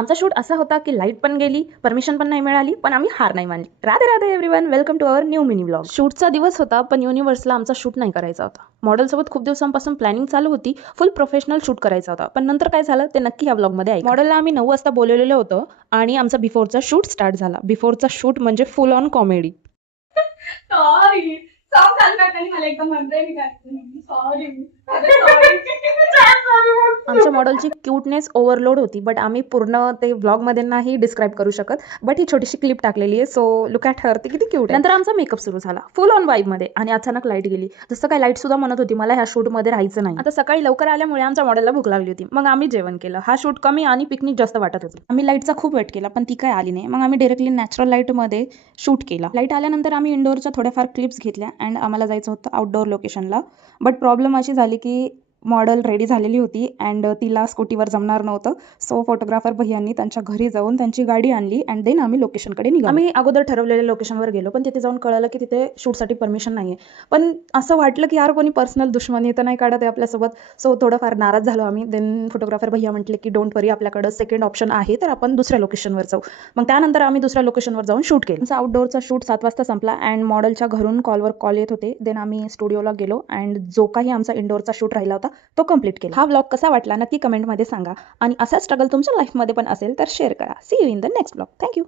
आमचा शूट असा होता की लाईट पण गेली, परमिशन पण नाही मिळाली, पण आम्ही हार नाही मानली. Radhe Radhe everyone, welcome to our new mini blog. शूटचा दिवस होता, पण युनिव्हर्सला आमचा शूट नाही करायचा होता. मॉडेलसोबत खूप दिवसांपासून प्लॅनिंग चालू होती, फुल प्रोफेशनल शूट करायचा होता. पण नंतर काय झालं ते नक्की ह्या ब्लॉगमध्ये आहे. मॉडेलला आम्ही 9 वाजता बोलवलेलं होतं आणि आमचा बिफोरचा शूट स्टार्ट झाला. बिफोरचा शूट म्हणजे फुल ऑन कॉमेडी. सॉरी सॉंग चालू करताना मला एकदम म्हणते मी काय सॉरी आमच्या मॉडेलची क्यूटनेस ओव्हरलोड होती, बट आम्ही पूर्ण ते ब्लॉगमध्ये नाही डिस्क्राईब करू शकत. बट ही छोटीशी क्लिप टाकलेली आहे, सो लुक ॲट हर, ती किती क्यूट. नंतर आमचा मेकअप सुरू झाला फुल ऑन वाईबमध्ये आणि अचानक लाईट गेली. जसं काय लाईट सुद्धा म्हणत होती मला ह्या शूटमध्ये राहायचं नाही. आता सकाळी लवकर आल्यामुळे आमच्या मॉडेलला भूक लागली होती, मग आम्ही जेवण केलं. हा शूट कमी आणि पिकनिक जास्त वाटत होती. आम्ही लाईटचा खूप वेट केला, पण ती काय आली नाही. मग आम्ही डायरेक्टली नॅचरल लाईटमध्ये शूट केला. लाईट आल्यानंतर आम्ही इंडोरच्या थोड्याफार क्लिप्स घेतल्या अँड आम्हाला जायचं होतं आउटडोअर लोकेशनला. बट प्रॉब्लेम अशी झाली की मॉडेल रेडी झालेली होती अँड तिला स्कूटीवर जमणार नव्हतं. सो फोटोग्राफर भैयांनी त्यांच्या घरी जाऊन त्यांची गाडी आणली अँड देन आम्ही लोकेशनकडे निघालो. आम्ही अगोदर ठरवलेल्या लोकेशनवर गेलो, पण तिथे जाऊन कळलं की तिथे शूटसाठी परमिशन नाही आहे. पण असं वाटलं की यार कोणी पर्सनल दुश्मनी तर नाही काढत आहे आपल्यासोबत. सो थोडंफार नाराज झालो आम्ही. देन फोटोग्राफर भैया म्हटले की डोंट वरी, आपल्याकडं सेकंड ऑप्शन आहे, तर आपण दुसऱ्या लोकेशनवर जाऊ. मग त्यानंतर आम्ही दुसऱ्या लोकेशनवर जाऊन शूट केलं. आमचा आउटडोअरचा शूट 7 वाजता संपला अँड मॉडेलच्या घरून कॉलवर कॉल येत होते. देन आम्ही स्टुडिओला गेलो अँड जो काही आमचा इंडोरचा शूट राहिला होता तो कम्प्लीट केला. हा ब्लॉग कसा वाटला नक्की कमेंटमध्ये सांगा आणि असा स्ट्रगल तुमच्या लाईफमध्ये पण असेल तर शेअर करा. See you in the next blog. Thank you.